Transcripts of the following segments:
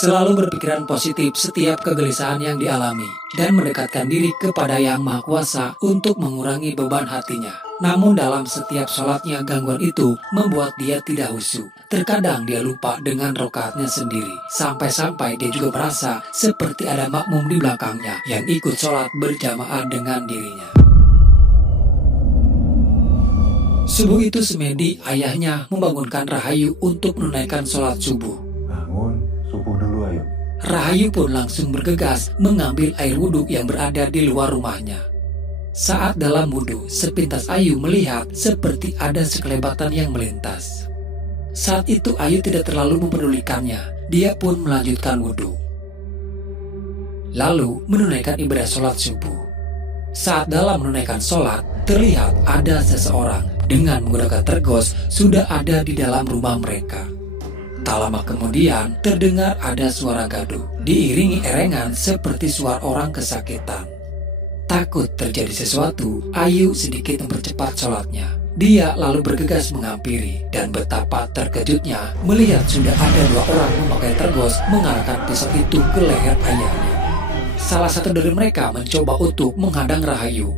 Selalu berpikiran positif setiap kegelisahan yang dialami, dan mendekatkan diri kepada Yang Maha Kuasa untuk mengurangi beban hatinya. Namun dalam setiap sholatnya, gangguan itu membuat dia tidak khusyuk. Terkadang dia lupa dengan rokaatnya sendiri, sampai-sampai dia juga merasa seperti ada makmum di belakangnya yang ikut sholat berjamaah dengan dirinya. Subuh itu Semedi, ayahnya, membangunkan Rahayu untuk menunaikan sholat subuh. Bangun, subuh dulu ayo. Rahayu pun langsung bergegas mengambil air wudhu yang berada di luar rumahnya. Saat dalam wudhu, sepintas Ayu melihat seperti ada sekelebatan yang melintas. Saat itu Ayu tidak terlalu mempedulikannya, dia pun melanjutkan wudhu. Lalu menunaikan ibadah sholat subuh. Saat dalam menunaikan sholat, terlihat ada seseorang dengan menggunakan tergos sudah ada di dalam rumah mereka. Tak lama kemudian terdengar ada suara gaduh, diiringi erengan seperti suara orang kesakitan. Takut terjadi sesuatu, Ayu sedikit mempercepat sholatnya. Dia lalu bergegas menghampiri, dan betapa terkejutnya melihat sudah ada dua orang memakai tergos mengarahkan pisau itu ke leher ayahnya. Salah satu dari mereka mencoba untuk menghadang Rahayu.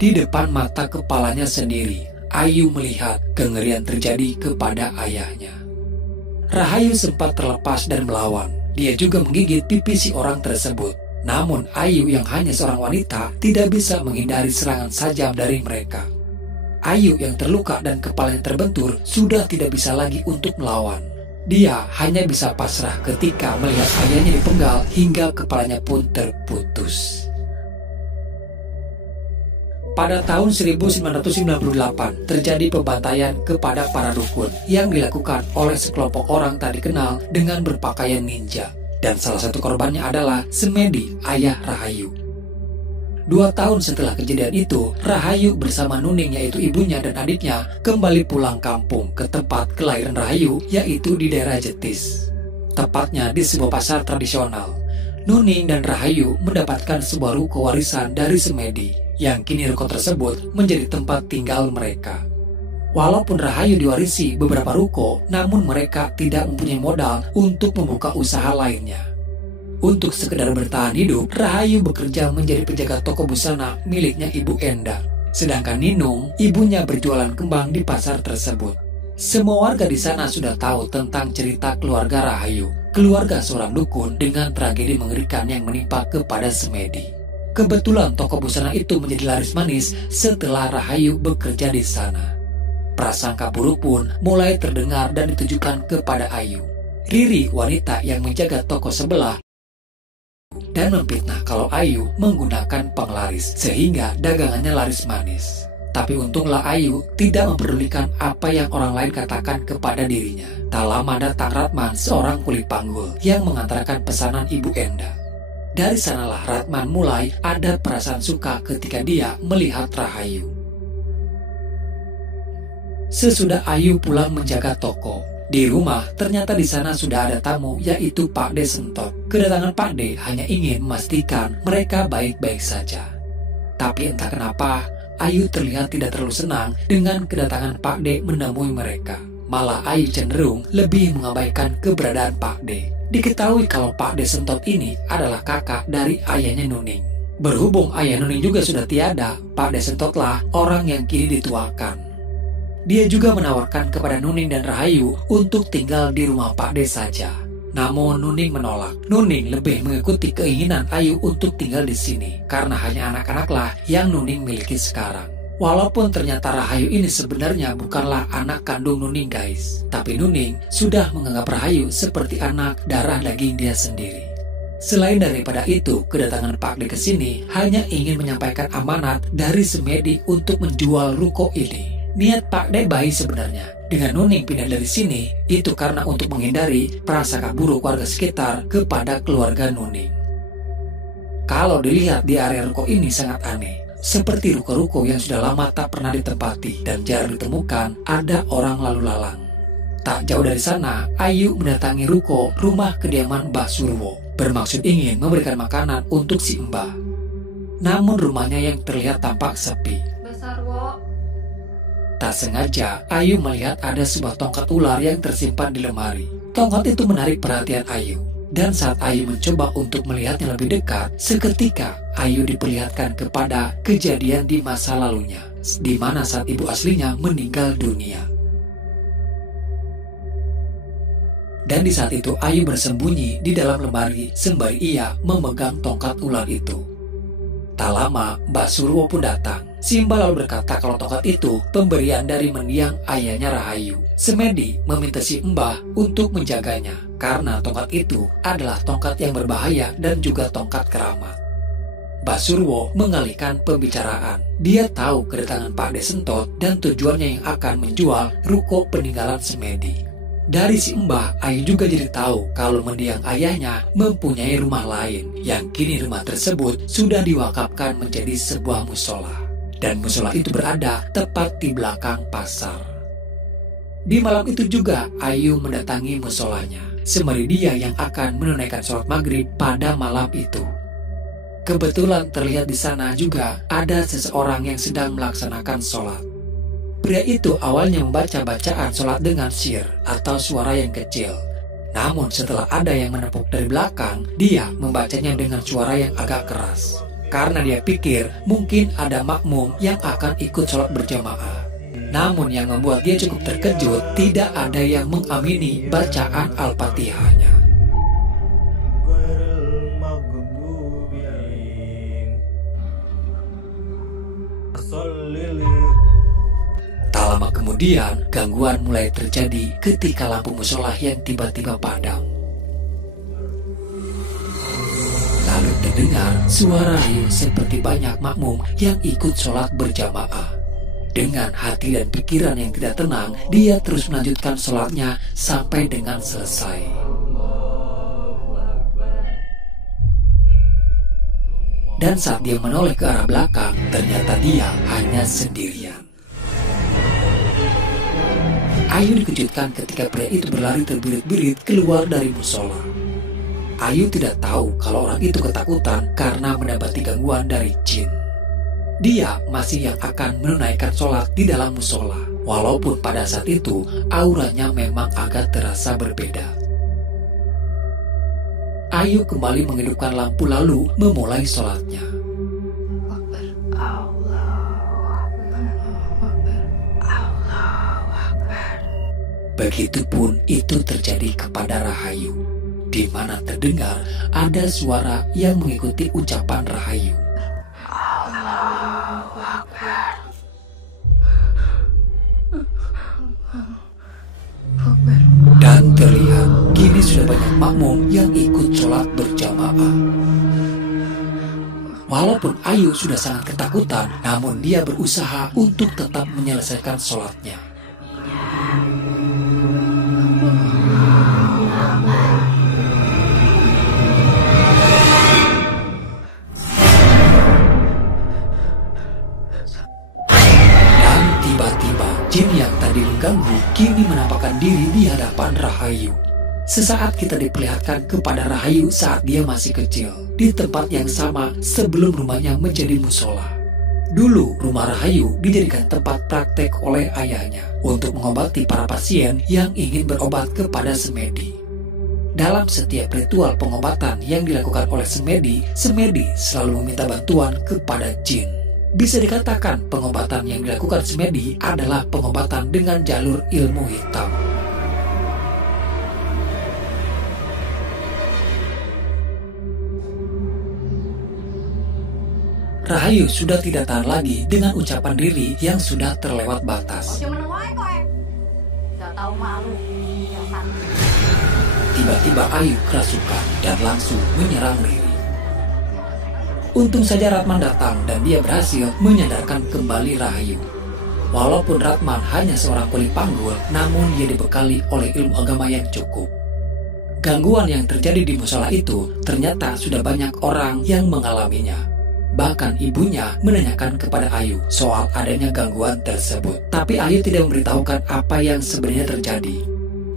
Di depan mata kepalanya sendiri, Ayu melihat kengerian terjadi kepada ayahnya. Rahayu sempat terlepas dan melawan. Dia juga menggigit pipi si orang tersebut. Namun Ayu yang hanya seorang wanita tidak bisa menghindari serangan sajam dari mereka. Ayu yang terluka dan kepalanya terbentur sudah tidak bisa lagi untuk melawan. Dia hanya bisa pasrah ketika melihat ayahnya dipenggal hingga kepalanya pun terputus. Pada tahun 1998 terjadi pembantaian kepada para dukun yang dilakukan oleh sekelompok orang tak dikenal dengan berpakaian ninja. Dan salah satu korbannya adalah Semedi, ayah Rahayu. 2 tahun setelah kejadian itu, Rahayu bersama Nuning yaitu ibunya dan adiknya kembali pulang kampung ke tempat kelahiran Rahayu yaitu di daerah Jetis. Tepatnya di sebuah pasar tradisional. Nuning dan Rahayu mendapatkan sebuah ruko warisan dari Semedi yang kini ruko tersebut menjadi tempat tinggal mereka. Walaupun Rahayu diwarisi beberapa ruko, namun mereka tidak mempunyai modal untuk membuka usaha lainnya. Untuk sekedar bertahan hidup, Rahayu bekerja menjadi penjaga toko busana miliknya Ibu Enda. Sedangkan Ninung, ibunya berjualan kembang di pasar tersebut. Semua warga di sana sudah tahu tentang cerita keluarga Rahayu, keluarga seorang dukun dengan tragedi mengerikan yang menimpa kepada Semedi. Kebetulan toko busana itu menjadi laris manis setelah Rahayu bekerja di sana. Prasangka buruk pun mulai terdengar dan ditujukan kepada Ayu. Riri, wanita yang menjaga toko sebelah, dan memfitnah kalau Ayu menggunakan penglaris sehingga dagangannya laris manis. Tapi untunglah Ayu tidak mempedulikan apa yang orang lain katakan kepada dirinya. Tak lama datang Ratman, seorang kuli panggul yang mengantarkan pesanan Ibu Enda. Dari sanalah Ratman mulai ada perasaan suka ketika dia melihat Rahayu. Sesudah Ayu pulang menjaga toko, di rumah ternyata di sana sudah ada tamu yaitu Pak D Sentot. Kedatangan Pak D hanya ingin memastikan mereka baik-baik saja. Tapi entah kenapa Ayu terlihat tidak terlalu senang dengan kedatangan Pak D menemui mereka. Malah Ayu cenderung lebih mengabaikan keberadaan Pak D. Diketahui kalau Pak D Sentot ini adalah kakak dari ayahnya Nuning. Berhubung ayah Nuning juga sudah tiada, Pak D Sentotlah orang yang kini dituakan. Dia juga menawarkan kepada Nuning dan Rahayu untuk tinggal di rumah Pak D saja. Namun Nuning menolak. Nuning lebih mengikuti keinginan Ayu untuk tinggal di sini karena hanya anak-anaklah yang Nuning miliki sekarang. Walaupun ternyata Rahayu ini sebenarnya bukanlah anak kandung Nuning guys, tapi Nuning sudah menganggap Rahayu seperti anak darah daging dia sendiri. Selain daripada itu, kedatangan Pak D ke sini hanya ingin menyampaikan amanat dari Semedi untuk menjual ruko ini. Niat Pak D baik sebenarnya. Dengan Nuning pindah dari sini, itu karena untuk menghindari prasangka buruk warga sekitar kepada keluarga Nuning. Kalau dilihat di area ruko ini sangat aneh. Seperti ruko-ruko yang sudah lama tak pernah ditempati dan jarang ditemukan ada orang lalu lalang. Tak jauh dari sana, Ayu mendatangi ruko rumah kediaman Mbah Surwo, bermaksud ingin memberikan makanan untuk si Mbah. Namun rumahnya yang terlihat tampak sepi. Tak sengaja, Ayu melihat ada sebuah tongkat ular yang tersimpan di lemari. Tongkat itu menarik perhatian Ayu. Dan saat Ayu mencoba untuk melihatnya lebih dekat, seketika Ayu diperlihatkan kepada kejadian di masa lalunya, di mana saat ibu aslinya meninggal dunia. Dan di saat itu Ayu bersembunyi di dalam lemari sembari ia memegang tongkat ular itu. Tak lama Mbah Surwo pun datang. Simba lalu berkata kalau tongkat itu pemberian dari mendiang ayahnya Rahayu. Semedi meminta si Mbah untuk menjaganya karena tongkat itu adalah tongkat yang berbahaya dan juga tongkat keramat. Mbah Surwo mengalihkan pembicaraan. Dia tahu kedatangan Pak Desentot dan tujuannya yang akan menjual ruko peninggalan Semedi. Dari si Mbah, Ayu juga jadi tahu kalau mendiang ayahnya mempunyai rumah lain yang kini rumah tersebut sudah diwakafkan menjadi sebuah musola. Dan musola itu berada tepat di belakang pasar. Di malam itu juga Ayu mendatangi musolanya, sembari dia yang akan menunaikan sholat maghrib pada malam itu. Kebetulan terlihat di sana juga ada seseorang yang sedang melaksanakan sholat. Pria itu awalnya membaca bacaan sholat dengan sir atau suara yang kecil. Namun setelah ada yang menepuk dari belakang, dia membacanya dengan suara yang agak keras. Karena dia pikir mungkin ada makmum yang akan ikut sholat berjamaah. Namun yang membuat dia cukup terkejut, tidak ada yang mengamini bacaan Al-Fatihahnya. Tak lama kemudian, gangguan mulai terjadi ketika lampu musola yang tiba-tiba padam. Lalu terdengar suara riuh seperti banyak makmum yang ikut sholat berjamaah. Dengan hati dan pikiran yang tidak tenang, dia terus melanjutkan sholatnya sampai dengan selesai. Dan saat dia menoleh ke arah belakang, ternyata dia hanya sendirian. Ayu dikejutkan ketika pria itu berlari terbirit-birit keluar dari musola. Ayu tidak tahu kalau orang itu ketakutan karena mendapati gangguan dari jin. Dia masih yang akan menunaikan sholat di dalam musola, walaupun pada saat itu auranya memang agak terasa berbeda. Ayu kembali menghidupkan lampu lalu memulai sholatnya. Begitupun itu terjadi kepada Rahayu, di mana terdengar ada suara yang mengikuti ucapan Rahayu. Allahu Akbar. Dan terlihat kini sudah banyak makmum yang ikut sholat berjamaah. Walaupun Ayu sudah sangat ketakutan, namun dia berusaha untuk tetap menyelesaikan sholatnya. Jin yang tadi mengganggu kini menampakkan diri di hadapan Rahayu. Sesaat kita diperlihatkan kepada Rahayu saat dia masih kecil, di tempat yang sama sebelum rumahnya menjadi musola. Dulu rumah Rahayu dijadikan tempat praktek oleh ayahnya untuk mengobati para pasien yang ingin berobat kepada Semedi. Dalam setiap ritual pengobatan yang dilakukan oleh Semedi, Semedi selalu meminta bantuan kepada jin. Bisa dikatakan pengobatan yang dilakukan Semedi adalah pengobatan dengan jalur ilmu hitam. Rahayu sudah tidak tahan lagi dengan ucapan diri yang sudah terlewat batas. Tiba-tiba Ayu kerasukan dan langsung menyerang Riri. Untung saja Ratman datang dan dia berhasil menyadarkan kembali Rahayu. Walaupun Ratman hanya seorang kuli panggul, namun dia dibekali oleh ilmu agama yang cukup. Gangguan yang terjadi di musola itu ternyata sudah banyak orang yang mengalaminya. Bahkan ibunya menanyakan kepada Ayu soal adanya gangguan tersebut. Tapi Ayu tidak memberitahukan apa yang sebenarnya terjadi.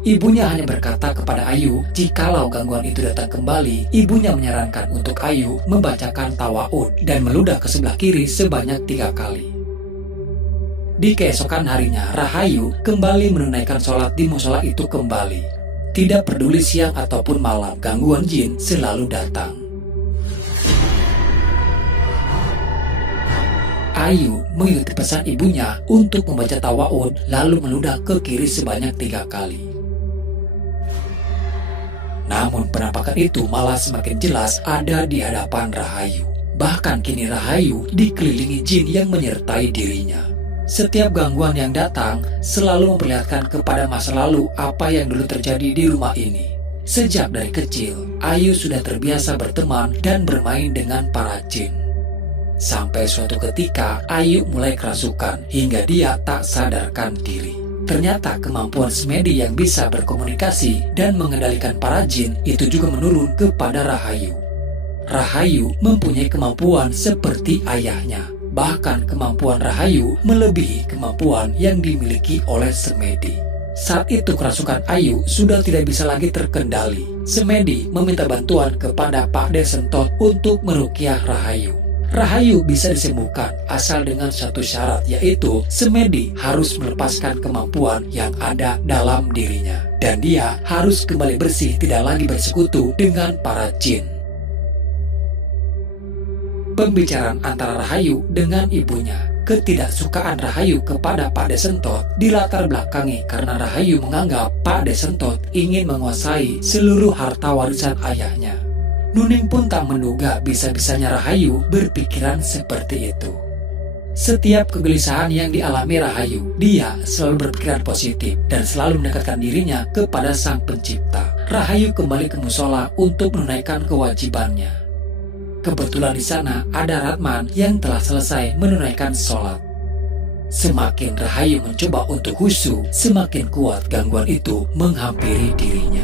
Ibunya hanya berkata kepada Ayu, jikalau gangguan itu datang kembali, ibunya menyarankan untuk Ayu membacakan tawa'ud dan meludah ke sebelah kiri sebanyak 3 kali. Di keesokan harinya, Rahayu kembali menunaikan sholat di musola itu kembali. Tidak peduli siang ataupun malam, gangguan jin selalu datang. Ayu mengikuti pesan ibunya untuk membaca tawa'ud lalu meludah ke kiri sebanyak 3 kali. Namun penampakan itu malah semakin jelas ada di hadapan Rahayu. Bahkan kini Rahayu dikelilingi jin yang menyertai dirinya. Setiap gangguan yang datang selalu memperlihatkan kepada masa lalu apa yang dulu terjadi di rumah ini. Sejak dari kecil, Ayu sudah terbiasa berteman dan bermain dengan para jin. Sampai suatu ketika, Ayu mulai kerasukan hingga dia tak sadarkan diri. Ternyata kemampuan semedi yang bisa berkomunikasi dan mengendalikan para jin itu juga menurun kepada Rahayu. Rahayu mempunyai kemampuan seperti ayahnya. Bahkan kemampuan Rahayu melebihi kemampuan yang dimiliki oleh semedi. Saat itu kerasukan Ayu sudah tidak bisa lagi terkendali. Semedi meminta bantuan kepada Pak De Sentot untuk meruqyah Rahayu. Rahayu bisa disembuhkan asal dengan satu syarat, yaitu semedi harus melepaskan kemampuan yang ada dalam dirinya. Dan dia harus kembali bersih, tidak lagi bersekutu dengan para jin. Pembicaraan antara Rahayu dengan ibunya. Ketidaksukaan Rahayu kepada Pak De Sentot dilatar belakangi karena Rahayu menganggap Pak De Sentot ingin menguasai seluruh harta warisan ayahnya. Nuning pun tak menduga bisa-bisanya Rahayu berpikiran seperti itu. Setiap kegelisahan yang dialami Rahayu, dia selalu berpikiran positif dan selalu mendekatkan dirinya kepada Sang Pencipta. Rahayu kembali ke musola untuk menunaikan kewajibannya. Kebetulan di sana ada Ratman yang telah selesai menunaikan sholat. Semakin Rahayu mencoba untuk khusyuk, semakin kuat gangguan itu menghampiri dirinya.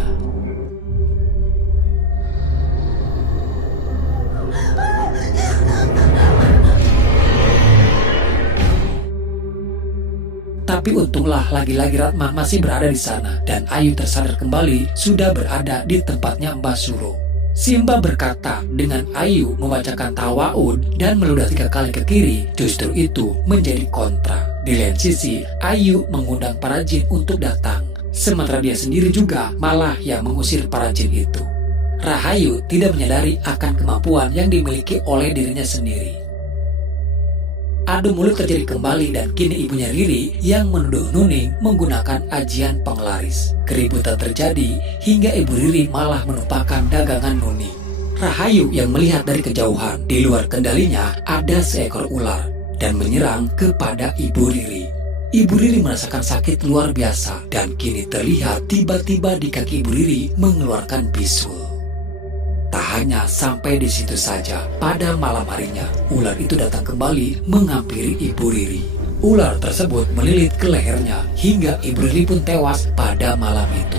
Tapi untunglah lagi-lagi Ratman masih berada di sana dan Ayu tersadar kembali sudah berada di tempatnya Mbah Suro. Si Mbah berkata dengan Ayu membacakan tawa'ud dan meludah 3 kali ke kiri, justru itu menjadi kontra. Di lain sisi, Ayu mengundang para jin untuk datang, sementara dia sendiri juga malah yang mengusir para jin itu. Rahayu tidak menyadari akan kemampuan yang dimiliki oleh dirinya sendiri. Adu mulut terjadi kembali dan kini ibunya Riri yang menuduh Nuning menggunakan ajian penglaris. Keributan terjadi hingga ibu Riri malah menumpahkan dagangan Nuning. Rahayu yang melihat dari kejauhan di luar kendalinya ada seekor ular dan menyerang kepada ibu Riri. Ibu Riri merasakan sakit luar biasa dan kini terlihat tiba-tiba di kaki ibu Riri mengeluarkan bisul. Tak hanya sampai di situ saja, pada malam harinya, ular itu datang kembali menghampiri Ibu Riri. Ular tersebut melilit ke lehernya, hingga Ibu Riri pun tewas pada malam itu.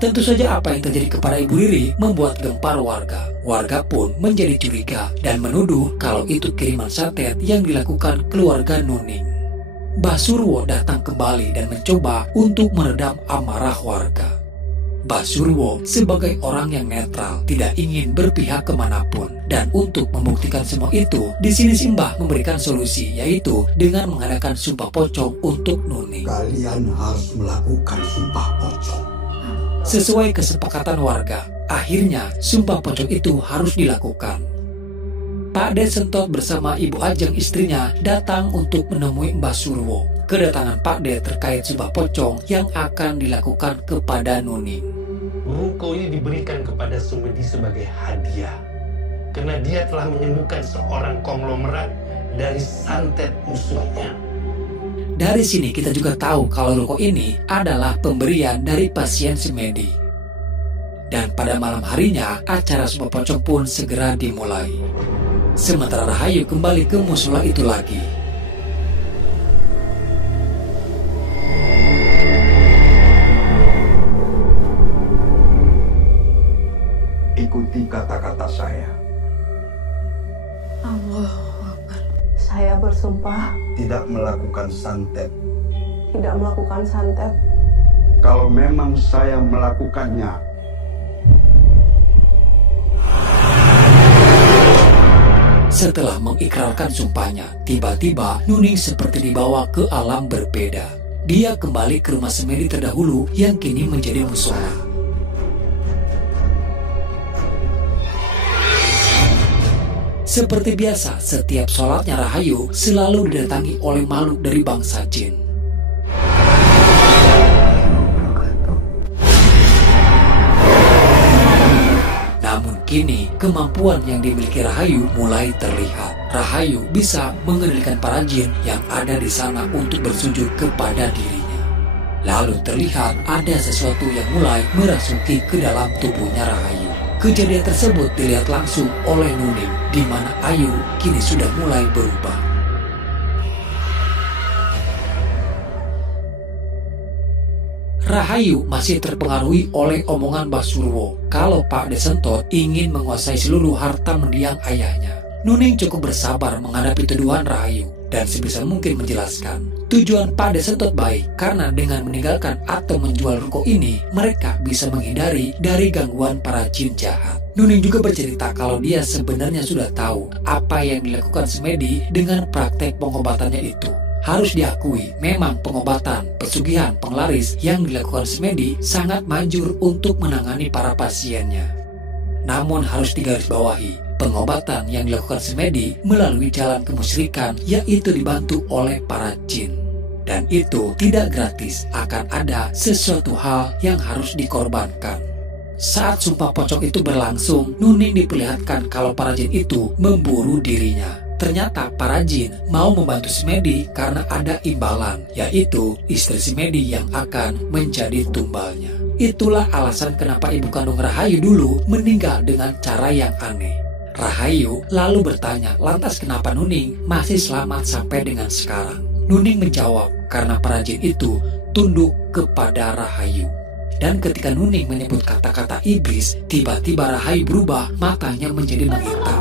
Tentu saja apa yang terjadi kepada Ibu Riri membuat gempar warga. Warga pun menjadi curiga dan menuduh kalau itu kiriman santet yang dilakukan keluarga Nuning. Mbah Surwo datang kembali dan mencoba untuk meredam amarah warga. Mbah Surwo sebagai orang yang netral tidak ingin berpihak kemanapun, dan untuk membuktikan semua itu, di sini Simbah memberikan solusi, yaitu dengan mengadakan sumpah pocong untuk Nuning. Kalian harus melakukan sumpah pocong. Sesuai kesepakatan warga, akhirnya sumpah pocong itu harus dilakukan. Pak De Sentot bersama Ibu Ajeng istrinya datang untuk menemui Mbah Surwo. Kedatangan Pak De terkait sumpah pocong yang akan dilakukan kepada Nuning. Ruko ini diberikan kepada Sumedi sebagai hadiah karena dia telah menyembuhkan seorang konglomerat dari santet musuhnya. Dari sini kita juga tahu kalau ruko ini adalah pemberian dari pasien Semedi. Dan pada malam harinya, acara sumpah pocong pun segera dimulai. Sementara Rahayu kembali ke musola itu lagi. Ikuti kata-kata saya. Allahu Akbar. Saya bersumpah Tidak melakukan santet. tidak melakukan santet. Kalau memang saya melakukannya, Setelah mengikrarkan sumpahnya, tiba-tiba Nuning seperti dibawa ke alam berbeda. Dia kembali ke rumah semedi terdahulu yang kini menjadi musola. Seperti biasa, setiap sholatnya Rahayu selalu didatangi oleh makhluk dari bangsa jin. Namun kini, kemampuan yang dimiliki Rahayu mulai terlihat. Rahayu bisa mengendalikan para jin yang ada di sana untuk bersujud kepada dirinya. Lalu terlihat ada sesuatu yang mulai merasuki ke dalam tubuhnya Rahayu. Kejadian tersebut dilihat langsung oleh Nuning, di mana Ayu kini sudah mulai berubah. Rahayu masih terpengaruhi oleh omongan Mbah Surwo kalau Pak Desentot ingin menguasai seluruh harta mendiang ayahnya. Nuning cukup bersabar menghadapi tuduhan Rahayu dan sebisa mungkin menjelaskan. Tujuan Pak Desentot baik karena dengan meninggalkan atau menjual ruko ini, mereka bisa menghindari dari gangguan para jin jahat. Nuning juga bercerita kalau dia sebenarnya sudah tahu apa yang dilakukan semedi dengan praktek pengobatannya itu. Harus diakui, memang pengobatan, pesugihan, penglaris yang dilakukan semedi sangat manjur untuk menangani para pasiennya. Namun harus digarisbawahi, pengobatan yang dilakukan semedi melalui jalan kemusyrikan, yaitu dibantu oleh para jin. Dan itu tidak gratis, akan ada sesuatu hal yang harus dikorbankan. Saat sumpah pocong itu berlangsung, Nuning diperlihatkan kalau para jin itu memburu dirinya. Ternyata para jin mau membantu semedi karena ada imbalan, yaitu istri semedi yang akan menjadi tumbalnya. Itulah alasan kenapa ibu kandung Rahayu dulu meninggal dengan cara yang aneh. Rahayu lalu bertanya, lantas kenapa Nuning masih selamat sampai dengan sekarang? Nuning menjawab, karena para jin itu tunduk kepada Rahayu. Dan ketika Nuning menyebut kata-kata iblis, tiba-tiba Rahayu berubah, matanya menjadi menghitam.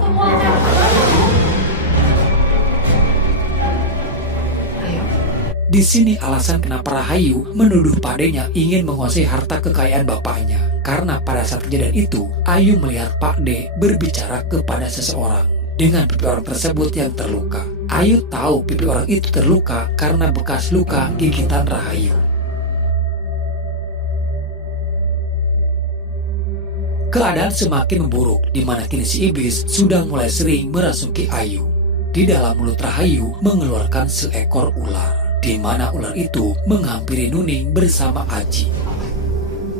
Di sini alasan kenapa Rahayu menuduh Pakdenya ingin menguasai harta kekayaan bapaknya. Karena pada saat kejadian itu, Ayu melihat Pakde berbicara kepada seseorang. Dengan pipi orang tersebut yang terluka. Ayu tahu pipi orang itu terluka karena bekas luka gigitan Rahayu. Keadaan semakin memburuk, di mana kini si iblis sudah mulai sering merasuki Ayu. Di dalam mulut Rahayu mengeluarkan seekor ular, di mana ular itu menghampiri Nuning bersama Aji.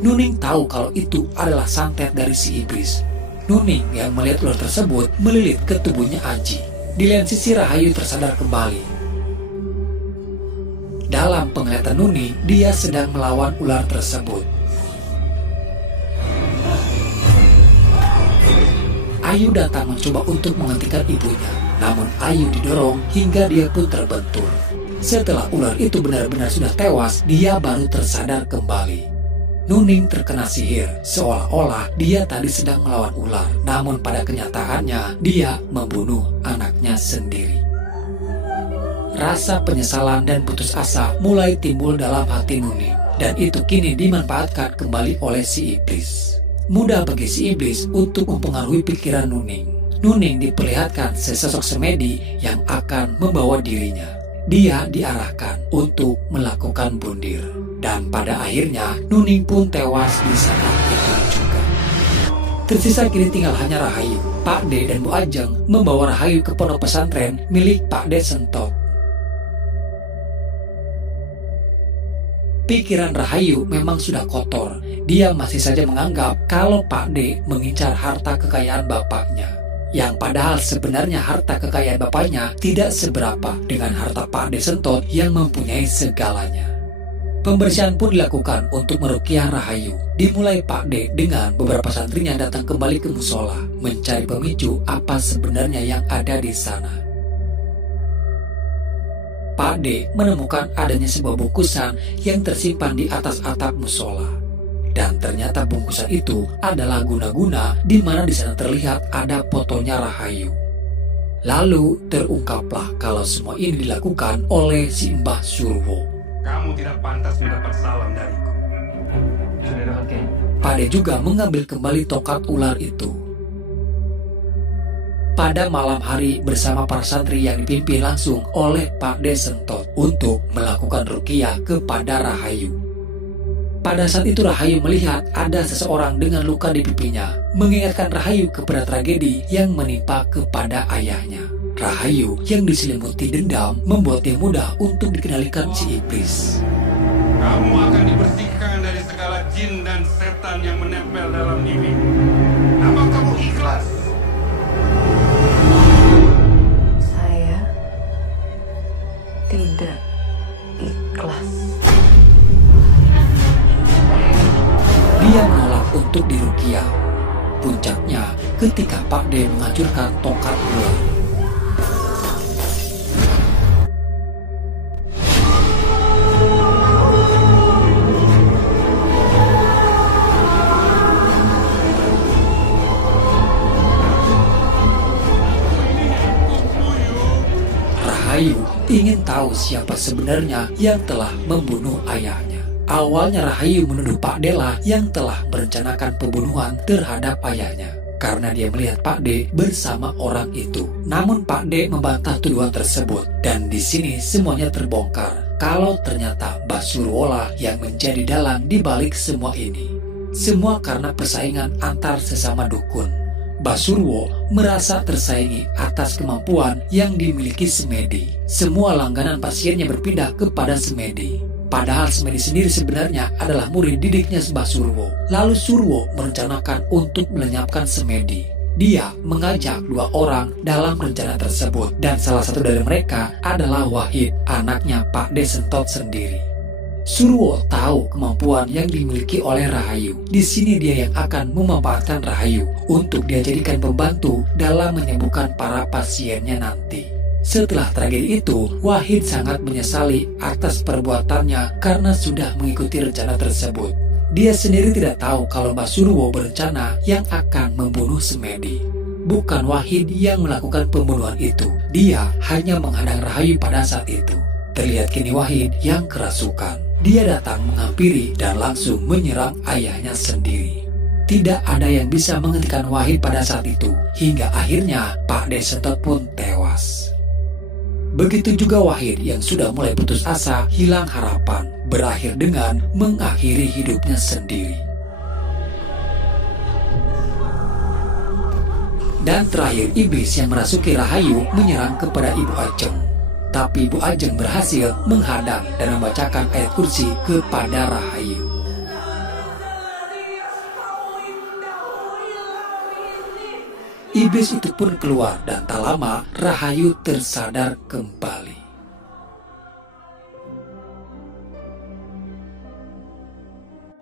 Nuning tahu kalau itu adalah santet dari si iblis. Nuning yang melihat ular tersebut melilit ke tubuhnya Aji. Di lain sisi Rahayu tersadar kembali. Dalam penglihatan Nuning, dia sedang melawan ular tersebut. Ayu datang mencoba untuk menghentikan ibunya, namun Ayu didorong hingga dia pun terbentur. Setelah ular itu benar-benar sudah tewas, dia baru tersadar kembali. Nuning terkena sihir, seolah-olah dia tadi sedang melawan ular. Namun pada kenyataannya, dia membunuh anaknya sendiri. Rasa penyesalan dan putus asa mulai timbul dalam hati Nuning. Dan itu kini dimanfaatkan kembali oleh si iblis. Mudah bagi si iblis untuk mempengaruhi pikiran Nuning. Nuning diperlihatkan sesosok semedi yang akan membawa dirinya. Dia diarahkan untuk melakukan bundir. Dan pada akhirnya Nuning pun tewas di saat itu juga. Tersisa kini tinggal hanya Rahayu. Pakde dan Bu Ajeng membawa Rahayu ke pondok pesantren milik Pakde Sentot. Pikiran Rahayu memang sudah kotor. Dia masih saja menganggap kalau Pakde mengincar harta kekayaan bapaknya. Yang padahal sebenarnya harta kekayaan bapaknya tidak seberapa dengan harta Pakde Sentot yang mempunyai segalanya. Pembersihan pun dilakukan untuk meruqyah Rahayu. Dimulai Pakde dengan beberapa santrinya datang kembali ke musola, mencari pemicu apa sebenarnya yang ada di sana. Pakde menemukan adanya sebuah bungkusan yang tersimpan di atas atap musola. Dan ternyata bungkusan itu adalah guna-guna, di mana di sana terlihat ada fotonya Rahayu. Lalu terungkaplah kalau semua ini dilakukan oleh si Mbah Surwo. Kamu tidak pantas mendapat salam dariku. Sudah dapat Kiai. Pakde juga mengambil kembali tongkat ular itu. pada malam hari bersama para santri yang dipimpin langsung oleh Pak D Sentot untuk melakukan ruqyah kepada Rahayu. Pada saat itu Rahayu melihat ada seseorang dengan luka di pipinya, mengingatkan Rahayu kepada tragedi yang menimpa kepada ayahnya. Rahayu yang diselimuti dendam membuat dia mudah untuk dikendalikan si iblis. Kamu akan dibersihkan dari segala jin dan setan yang menempel dalam diri. Apa kamu ikhlas? Saya tidak ikhlas. Dia menolak untuk diruqyah. Puncaknya ketika Pak D menghancurkan tongkat bola. Rahayu ingin tahu siapa sebenarnya yang telah membunuh ayahnya. Awalnya Rahayu menuduh Pak D lah yang telah merencanakan pembunuhan terhadap ayahnya karena dia melihat Pak D bersama orang itu. Namun Pak D membantah tuduhan tersebut dan di sini semuanya terbongkar kalau ternyata Basurwo lah yang menjadi dalang di balik semua ini. Semua karena persaingan antar sesama dukun. Basurwo merasa tersaingi atas kemampuan yang dimiliki Semedi. Semua langganan pasiennya berpindah kepada Semedi. Padahal Semedi sendiri sebenarnya adalah murid didiknya Basurwo. Lalu Surwo merencanakan untuk melenyapkan Semedi. Dia mengajak 2 orang dalam rencana tersebut dan salah satu dari mereka adalah Wahid, anaknya Pak D Sentot sendiri. Surwo tahu kemampuan yang dimiliki oleh Rahayu. Di sini dia yang akan memanfaatkan Rahayu untuk dia jadikan pembantu dalam menyembuhkan para pasiennya nanti. Setelah tragedi itu, Wahid sangat menyesali atas perbuatannya karena sudah mengikuti rencana tersebut. Dia sendiri tidak tahu kalau Basurwo berencana yang akan membunuh Semedi. Bukan Wahid yang melakukan pembunuhan itu. Dia hanya menghadang Rahayu pada saat itu. Terlihat kini Wahid yang kerasukan. Dia datang menghampiri dan langsung menyerang ayahnya sendiri. Tidak ada yang bisa menghentikan Wahid pada saat itu. Hingga akhirnya Pak D Sentot pun tewas. Begitu juga Wahid yang sudah mulai putus asa, hilang harapan, berakhir dengan mengakhiri hidupnya sendiri. Dan terakhir iblis yang merasuki Rahayu menyerang kepada Ibu Ajeng. Tapi Ibu Ajeng berhasil menghadang dan membacakan ayat kursi kepada Rahayu. Iblis itu pun keluar dan tak lama Rahayu tersadar kembali.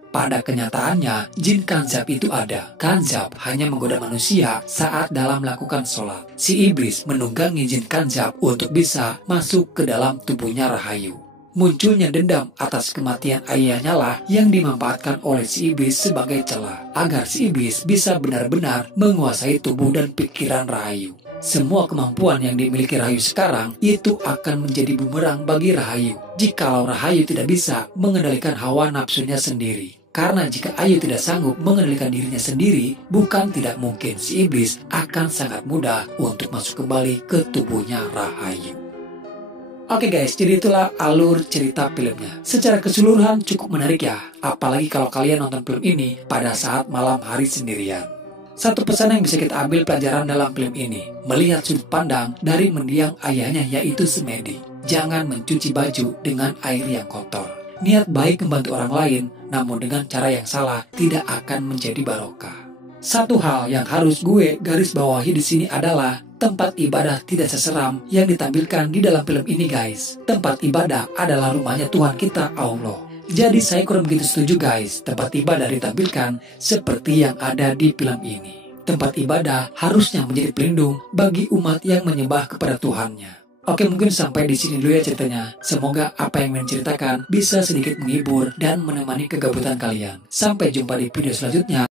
Pada kenyataannya, jin Kanzab itu ada. Kanzab hanya menggoda manusia saat dalam melakukan sholat. Si iblis menunggangi jin Kanzab untuk bisa masuk ke dalam tubuhnya Rahayu. Munculnya dendam atas kematian ayahnya lah yang dimanfaatkan oleh si iblis sebagai celah agar si iblis bisa benar-benar menguasai tubuh dan pikiran Rahayu. Semua kemampuan yang dimiliki Rahayu sekarang itu akan menjadi bumerang bagi Rahayu jikalau Rahayu tidak bisa mengendalikan hawa nafsunya sendiri. Karena jika Ayu tidak sanggup mengendalikan dirinya sendiri, bukan tidak mungkin si iblis akan sangat mudah untuk masuk kembali ke tubuhnya Rahayu. Oke guys, jadi itulah alur cerita filmnya. Secara keseluruhan cukup menarik ya, apalagi kalau kalian nonton film ini pada saat malam hari sendirian. Satu pesan yang bisa kita ambil pelajaran dalam film ini, melihat sudut pandang dari mendiang ayahnya yaitu Semedi. Jangan mencuci baju dengan air yang kotor. Niat baik membantu orang lain, namun dengan cara yang salah tidak akan menjadi barokah. Satu hal yang harus gue garis bawahi di sini adalah tempat ibadah tidak seseram yang ditampilkan di dalam film ini guys. Tempat ibadah adalah rumahnya Tuhan kita Allah. Jadi saya kurang begitu setuju guys, tempat ibadah ditampilkan seperti yang ada di film ini. Tempat ibadah harusnya menjadi pelindung bagi umat yang menyembah kepada Tuhannya. Oke, mungkin sampai di sini dulu ya ceritanya. Semoga apa yang menceritakan bisa sedikit menghibur dan menemani kegabutan kalian. Sampai jumpa di video selanjutnya.